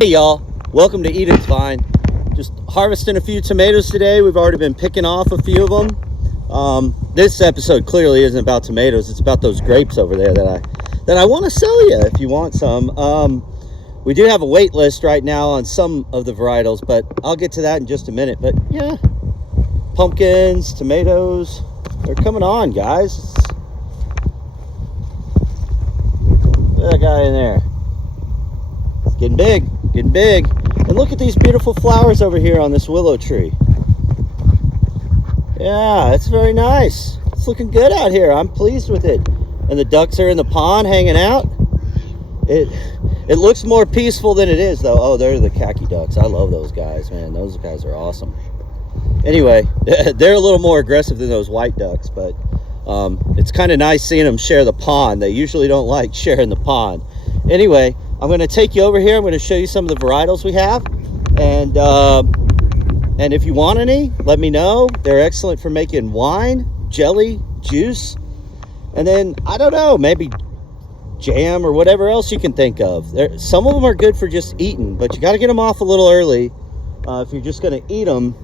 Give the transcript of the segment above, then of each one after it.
Hey y'all, welcome to Edith's Vine. Just harvesting a few tomatoes today. We've already been picking off a few of them. This episode clearly isn't about tomatoes. It's about those grapes over there that I want to sell you if you want some. We do have a wait list right now on some of the varietals, but I'll get to that in just a minute. But yeah, pumpkins, tomatoes, they're coming on, guys. Look at that guy in there. It's getting big, getting big. And look at these beautiful flowers over here on this willow tree. Yeah, it's very nice. It's looking good out here. I'm pleased with it. And the ducks are in the pond hanging out. It looks more peaceful than it is, though. Oh, they're the khaki ducks. I love those guys, man. Those guys are awesome. Anyway, they're a little more aggressive than those white ducks, but it's kind of nice seeing them share the pond. They usually don't like sharing the pond. Anyway, I'm going to take you over here. I'm going to show you some of the varietals we have. And if you want any, let me know. They're excellent for making wine, jelly, juice, and then, I don't know, maybe jam or whatever else you can think of. Some of them are good for just eating, but you got to get them off a little early if you're just going to eat them,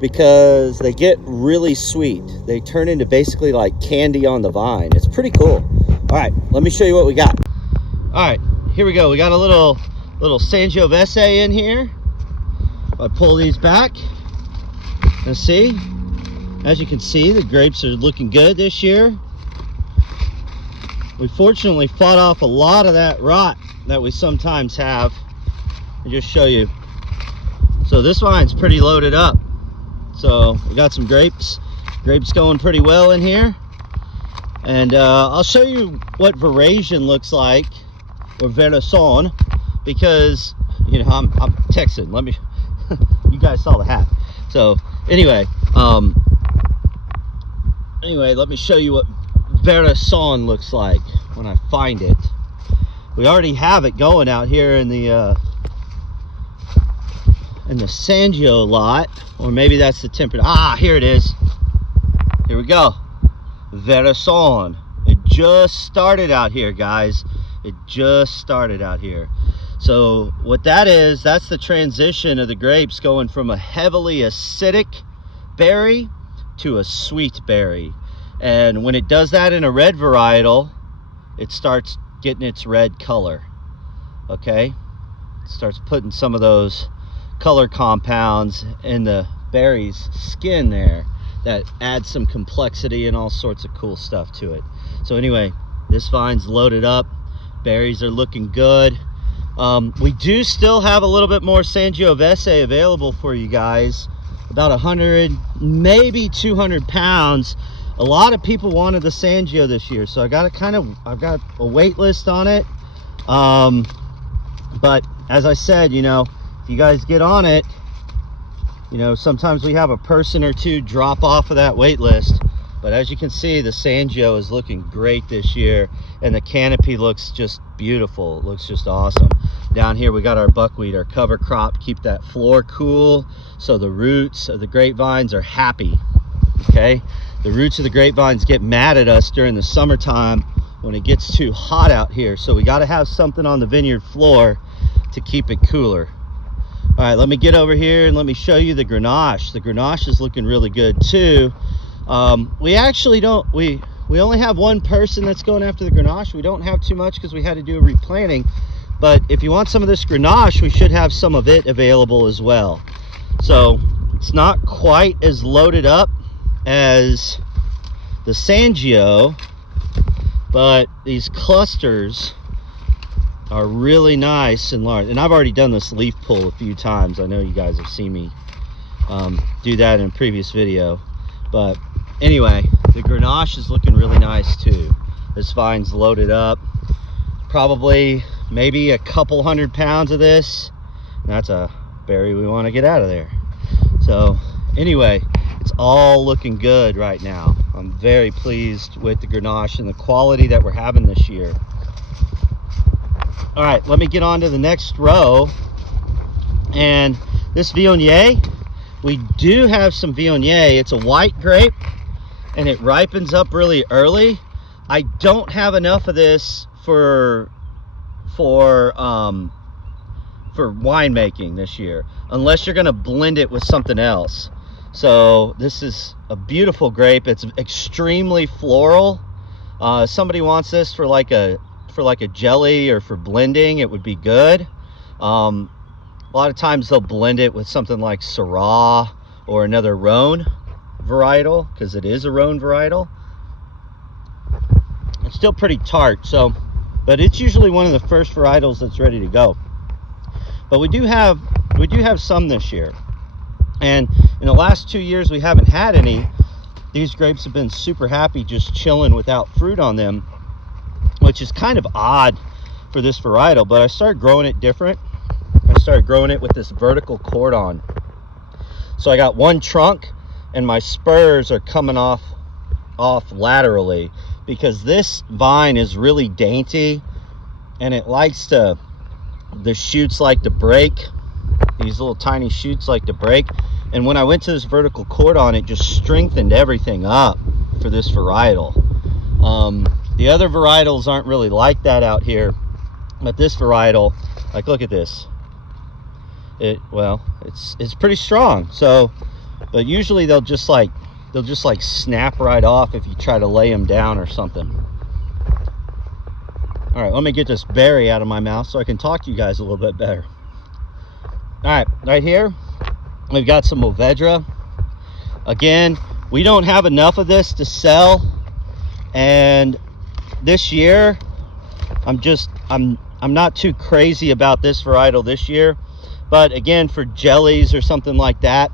because they get really sweet. They turn into basically like candy on the vine. It's pretty cool. All right, let me show you what we got. All right, here we go. We got a little Sangiovese in here. If I pull these back, let's see. As you can see, the grapes are looking good this year. We fortunately fought off a lot of that rot that we sometimes have. I'll just show you. So this vine's pretty loaded up. So we got some grapes going pretty well in here. And I'll show you what veraison looks like, or veraison, because, you know, I'm Texan. Let me, you guys saw the hat. So anyway, let me show you what veraison looks like when I find it. We already have it going out here in the Sangio lot, or maybe that's the temperate. Ah, here it is. Here we go. Veraison. It just started out here, guys. It just started out here. So what that is, that's the transition of the grapes going from a heavily acidic berry to a sweet berry. And when it does that in a red varietal, it starts getting its red color. Okay? It starts putting some of those color compounds in the berry's skin there that adds some complexity and all sorts of cool stuff to it. So anyway, this vine's loaded up. Berries are looking good. We do still have a little bit more Sangiovese available for you guys. About 100, maybe 200 pounds. A lot of people wanted the Sangio this year, so I've got a wait list on it. But as I said, you know, if you guys get on it, you know, sometimes we have a person or two drop off of that wait list. But as you can see, the Sangio is looking great this year, and the canopy looks just beautiful. It looks just awesome. Down here we got our buckwheat, our cover crop, keep that floor cool so the roots of the grapevines are happy. Okay, the roots of the grapevines get mad at us during the summertime when it gets too hot out here, so we got to have something on the vineyard floor to keep it cooler. All right, let me get over here and let me show you the Grenache. The Grenache is looking really good too. We actually don't, we only have one person that's going after the Grenache. We don't have too much because we had to do a replanting. But if you want some of this Grenache, we should have some of it available as well. So it's not quite as loaded up as the Sangio, but these clusters are really nice and large. And I've already done this leaf pull a few times. I know you guys have seen me do that in a previous video. But anyway, the Grenache is looking really nice too. This vine's loaded up. Probably maybe a couple 100 pounds of this. And that's a berry we want to get out of there. So anyway, it's all looking good right now. I'm very pleased with the Grenache and the quality that we're having this year. All right, let me get on to the next row. And this Viognier, we do have some Viognier. It's a white grape and it ripens up really early. I don't have enough of this for for winemaking this year, unless you're going to blend it with something else. So this is a beautiful grape. It's extremely floral. Somebody wants this for like a jelly or for blending, it would be good. A lot of times they'll blend it with something like Syrah or another Rhone varietal, because it is a Rhone varietal. It's still pretty tart, so, but it's usually one of the first varietals that's ready to go. But we do have some this year, and in the last 2 years we haven't had any. These grapes have been super happy just chilling without fruit on them, which is kind of odd for this varietal. But I started growing it different. I started growing it with this vertical cordon. So I got one trunk, and my spurs are coming off laterally, because this vine is really dainty, and it likes to, the shoots like to break. These little tiny shoots like to break. And when I went to this vertical cordon, it just strengthened everything up for this varietal. The other varietals aren't really like that out here, but this varietal, like, look at this. It's pretty strong. So, but usually they'll just like snap right off if you try to lay them down or something. All right, let me get this berry out of my mouth so I can talk to you guys a little bit better. All right, right here we've got some Mourvedre. Again, we don't have enough of this to sell, and this year I'm not too crazy about this varietal this year. But again, for jellies or something like that,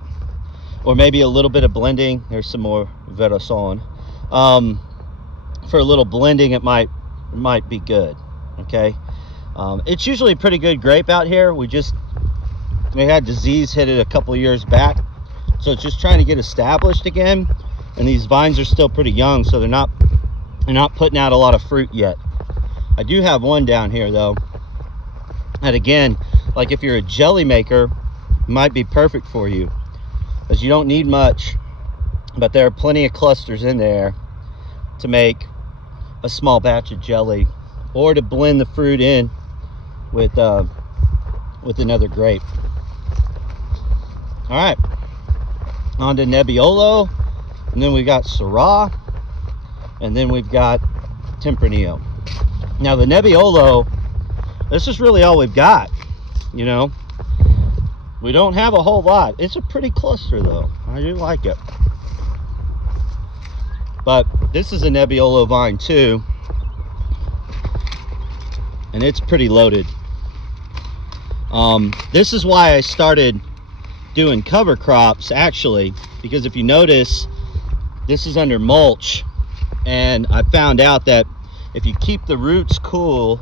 or maybe a little bit of blending, there's some more Verson. For a little blending, it might be good. Okay, it's usually a pretty good grape out here. We had disease hit it a couple of years back, so it's just trying to get established again. And these vines are still pretty young, so they're not putting out a lot of fruit yet. I do have one down here though, and again, like if you're a jelly maker, it might be perfect for you, because you don't need much, but there are plenty of clusters in there to make a small batch of jelly, or to blend the fruit in with another grape. All right, on to Nebbiolo, and then we've got Syrah, and then we've got Tempranillo. Now the Nebbiolo, this is really all we've got. You know, we don't have a whole lot. It's a pretty cluster though. I do like it. But this is a Nebbiolo vine too, and it's pretty loaded. This is why I started doing cover crops, actually, because if you notice, this is under mulch, and I found out that if you keep the roots cool,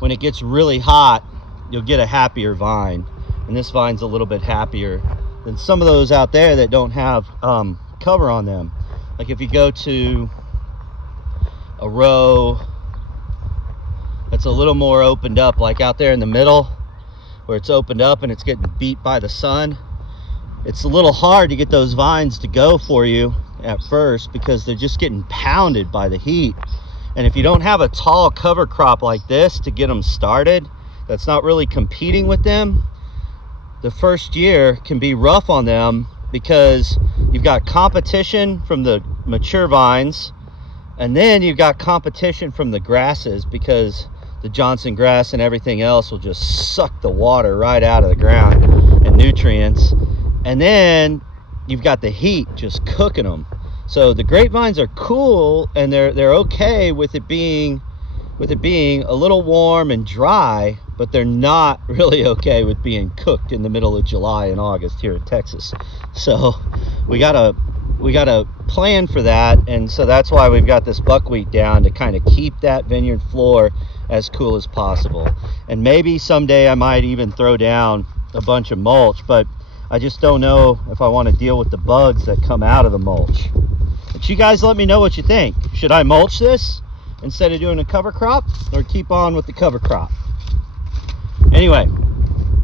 when it gets really hot, you'll get a happier vine. And this vine's a little bit happier than some of those out there that don't have cover on them. Like if you go to a row that's a little more opened up, like out there in the middle where it's opened up and it's getting beat by the sun, it's a little hard to get those vines to go for you at first, because they're just getting pounded by the heat. And if you don't have a tall cover crop like this to get them started, that's not really competing with them, the first year can be rough on them, because you've got competition from the mature vines, and then you've got competition from the grasses, because the Johnson grass and everything else will just suck the water right out of the ground and nutrients. And then you've got the heat just cooking them. So the grapevines are cool, and they're okay with it being a little warm and dry, but they're not really okay with being cooked in the middle of July and August here in Texas. So we gotta plan for that, and so that's why we've got this buckwheat down, to kind of keep that vineyard floor as cool as possible. And maybe someday I might even throw down a bunch of mulch, but I just don't know if I want to deal with the bugs that come out of the mulch. But you guys let me know what you think. Should I mulch this instead of doing a cover crop, or keep on with the cover crop? Anyway,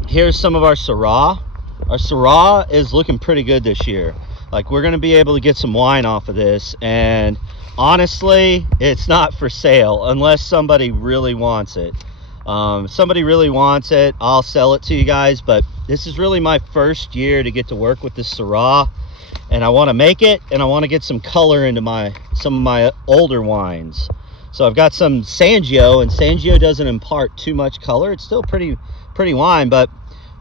here's some of our Syrah. Our Syrah is looking pretty good this year. Like, we're going to be able to get some wine off of this, and honestly, it's not for sale unless somebody really wants it. Somebody really wants it, I'll sell it to you guys, but this is really my first year to get to work with this Syrah, and I want to make it, and I want to get some color into some of my older wines. So I've got some Sangio, and Sangio doesn't impart too much color. It's still pretty wine, but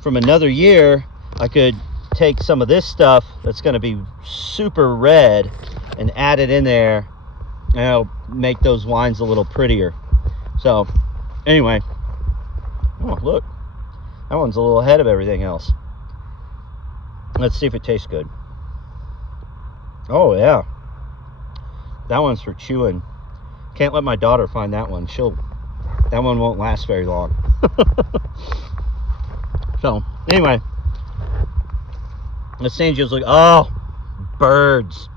from another year I could take some of this stuff that's going to be super red and add it in there, and it'll make those wines a little prettier. So anyway, oh look, that one's a little ahead of everything else. Let's see if it tastes good. Oh yeah, that one's for chewing. Can't let my daughter find that one. That one won't last very long. So anyway, the Sangio's like, oh, birds.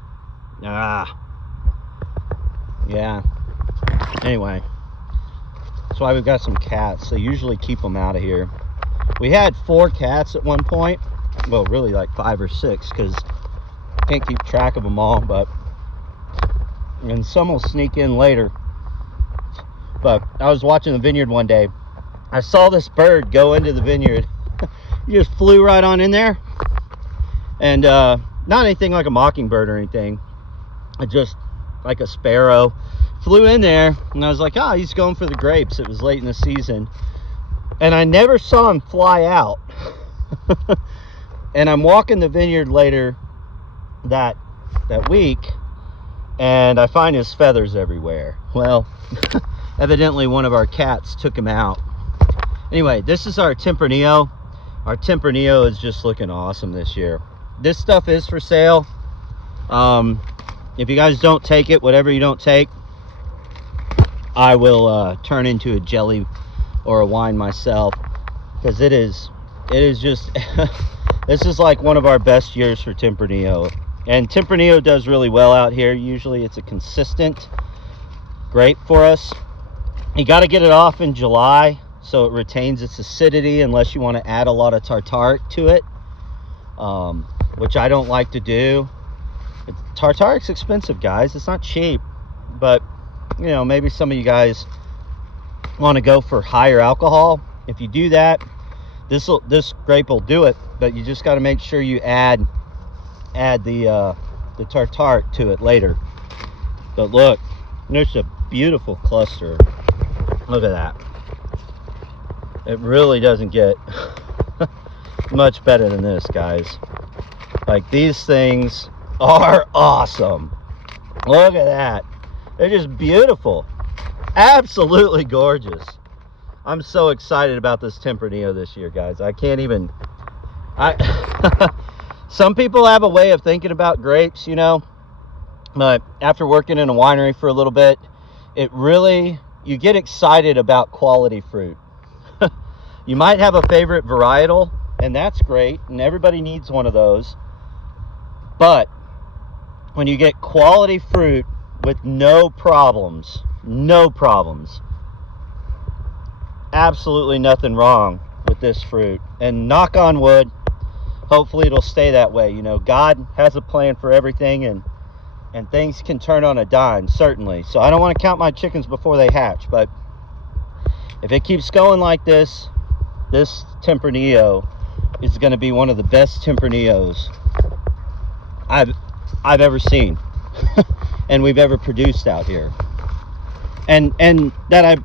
Yeah. Anyway, that's why we've got some cats. They usually keep them out of here. We had 4 cats at one point. Well, really like 5 or 6, because can't keep track of them all, and some will sneak in later. But I was watching the vineyard one day. I saw this bird go into the vineyard. He just flew right on in there, and not anything like a mockingbird or anything, just like a sparrow flew in there, and I was like, oh, he's going for the grapes. It was late in the season, and I never saw him fly out. And I'm walking the vineyard later that week, and I find his feathers everywhere. Well, evidently one of our cats took him out. Anyway, this is our Tempranillo. Our Tempranillo is just looking awesome this year. This stuff is for sale. If you guys don't take it, whatever you don't take, I will turn into a jelly or a wine myself, because it is just this is like one of our best years for Tempranillo. And Tempranillo does really well out here. Usually it's a consistent grape for us. You got to get it off in July so it retains its acidity, unless you want to add a lot of tartaric to it, which I don't like to do. Tartaric's expensive, guys. It's not cheap, but you know, maybe some of you guys want to go for higher alcohol. If you do that, this grape will do it, but you just got to make sure you add the tartaric to it later. But look, there's a beautiful cluster. Look at that. It really doesn't get much better than this, guys. Like, these things are awesome. Look at that. They're just beautiful. Absolutely gorgeous. I'm so excited about this Tempranillo this year, guys. I can't even... Some people have a way of thinking about grapes, you know, but after working in a winery for a little bit, you get excited about quality fruit. You might have a favorite varietal, and that's great, and everybody needs one of those. But when you get quality fruit with no problems, absolutely nothing wrong with this fruit. And knock on wood, hopefully it'll stay that way. You know, God has a plan for everything, and things can turn on a dime, certainly. So I don't want to count my chickens before they hatch, but if it keeps going like this Tempranillo is going to be one of the best Tempranillos I've ever seen and we've ever produced out here, and that I've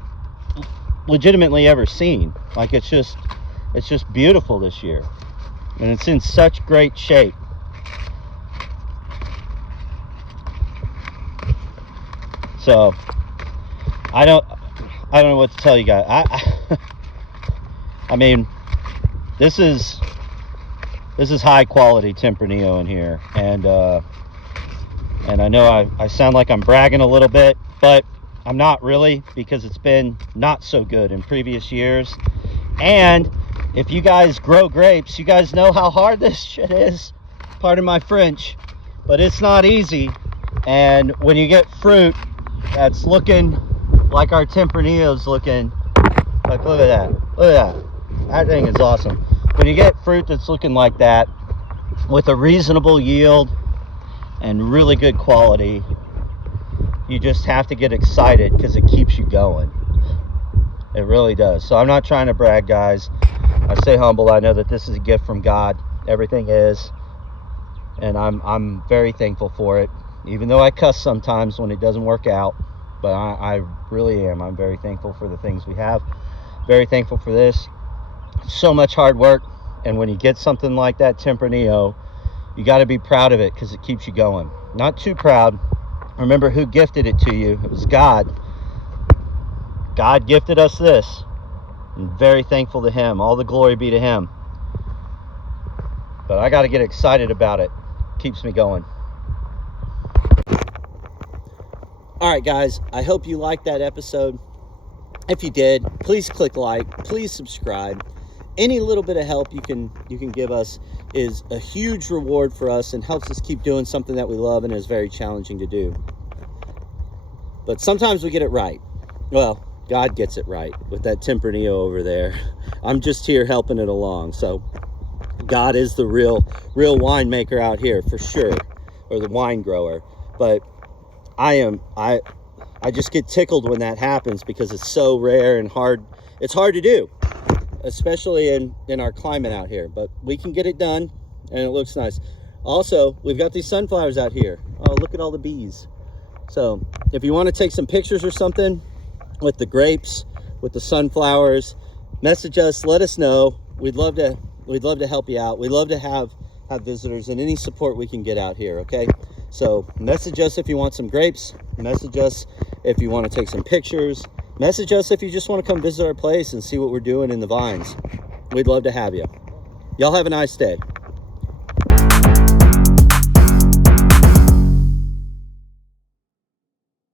legitimately ever seen. Like, it's just beautiful this year, and it's in such great shape. So I don't know what to tell you guys. I mean, this is high quality Tempranillo in here, and I know I sound like I'm bragging a little bit, but I'm not really, because it's been not so good in previous years. And if you guys grow grapes, you guys know how hard this shit is. Pardon my French, but it's not easy. And when you get fruit that's looking like our Tempranillo's looking, like, look at that. That thing is awesome. When you get fruit that's looking like that with a reasonable yield and really good quality, you just have to get excited, because it keeps you going. It really does. So I'm not trying to brag, guys. I stay humble. I know that this is a gift from God. Everything is. And I'm very thankful for it. Even though I cuss sometimes when it doesn't work out. But I really am. I'm very thankful for the things we have. Very thankful for this. So much hard work. And when you get something like that Tempranillo, you got to be proud of it because it keeps you going. Not too proud. Remember who gifted it to you. It was God. God gifted us this. I'm very thankful to him. All the glory be to him. But I got to get excited about it. Keeps me going. All right, guys. I hope you liked that episode. If you did, please click like. Please subscribe. Any little bit of help you can give us is a huge reward for us and helps us keep doing something that we love and is very challenging to do. But sometimes we get it right. Well, God gets it right with that Tempranillo over there. I'm just here helping it along. So God is the real winemaker out here for sure, or the wine grower. But I just get tickled when that happens because it's so rare and hard. It's hard to do, especially in our climate out here. But we can get it done, and it looks nice. Also, we've got these sunflowers out here. Oh, look at all the bees. So if you want to take some pictures or something with the grapes, with the sunflowers, message us, let us know. We'd love to help you out. We'd love to have visitors and any support we can get out here, okay? So message us if you want some grapes. Message us if you want to take some pictures. Message us if you just want to come visit our place and see what we're doing in the vines. We'd love to have you. Y'all have a nice day.